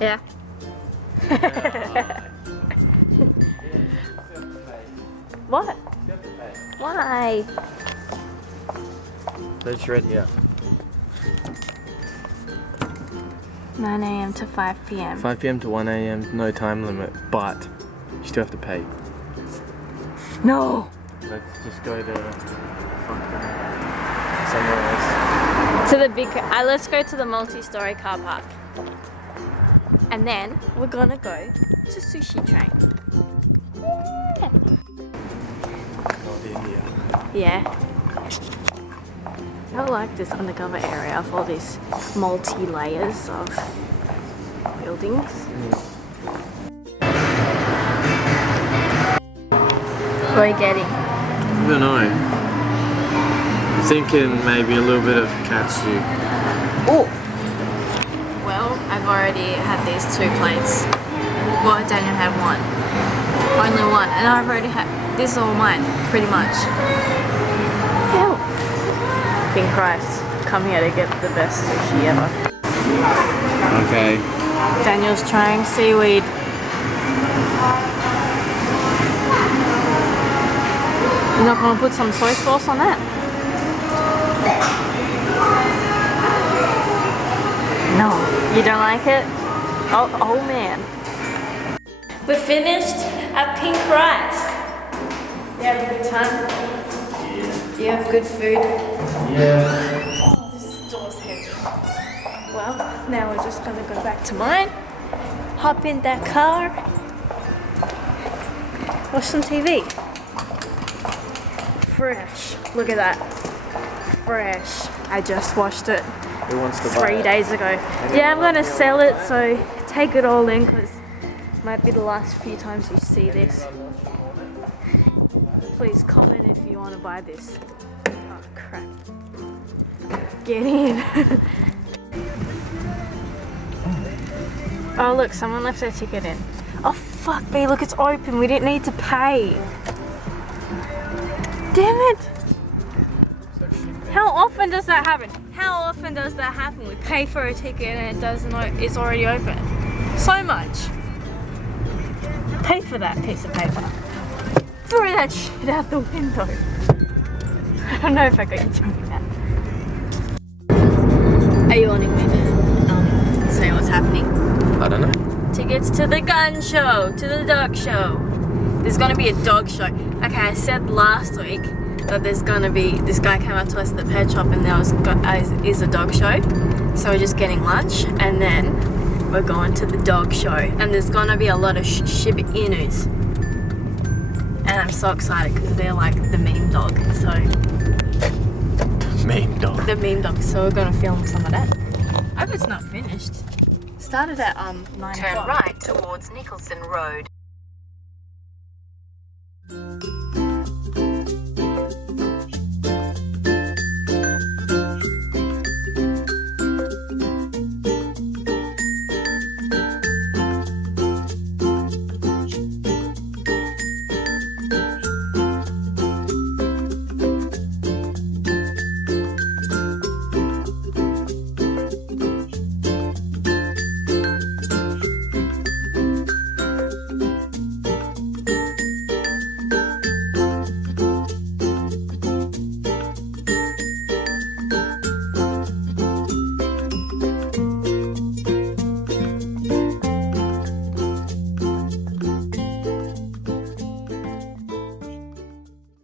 Yeah. What? Why? So it's red here. 9 a.m. to 5 p.m. 5 p.m. to 1 a.m. No time limit, but you still have to pay. No! Let's just go to somewhere else. To the big, let's go to the multi-story car park. And then we're gonna go to Sushi Train. Yeah. I like this undercover area of all these multi-layers of buildings. What are you getting? I don't know. I'm thinking maybe a little bit of katsu. Oh! Well, I've already had these 2 plates. Well, Daniel had 1. Only 1. And I've already had... This is all mine, pretty much. Hell. Pink rice. Come here to get the best sushi ever. Okay. Daniel's trying seaweed. You're not gonna put some soy sauce on that? No. You don't like it? Oh man. We're finished at Pink Rice. You have a good time? Yeah. Do you have good food? Yeah. Oh, this door's heavy. Well, now we're just gonna go back to mine, hop in that car, watch some TV. Fresh. Look at that. Fresh. I just watched it Who wants to buy 3 it? days ago. Yeah, I'm gonna sell it, so take it all in because it might be the last few times you see this. Please comment if you want to buy this. Oh crap. Get in. Oh look, someone left their ticket in. Oh fuck me, look, it's open. We didn't need to pay. Damn it. How often does that happen? How often does that happen? We pay for a ticket and it doesn't know it's already open. So much. Pay for that piece of paper. Throw that shit out the window. I don't know if I got you doing that. Are you wanting me to say what's happening? I don't know. Tickets to the gun show, to the dog show. There's gonna be a dog show. Okay, I said last week that there's gonna be, this guy came up to us at the pet shop and there is a dog show. So we're just getting lunch and then we're going to the dog show. And there's gonna be a lot of Shiba Inus. And I'm so excited because they're like the meme dog. So Meme dog. the meme dog. So we're gonna film some of that. I hope it's not finished. Started at 9 Turn o'clock. right towards Nicholson Road.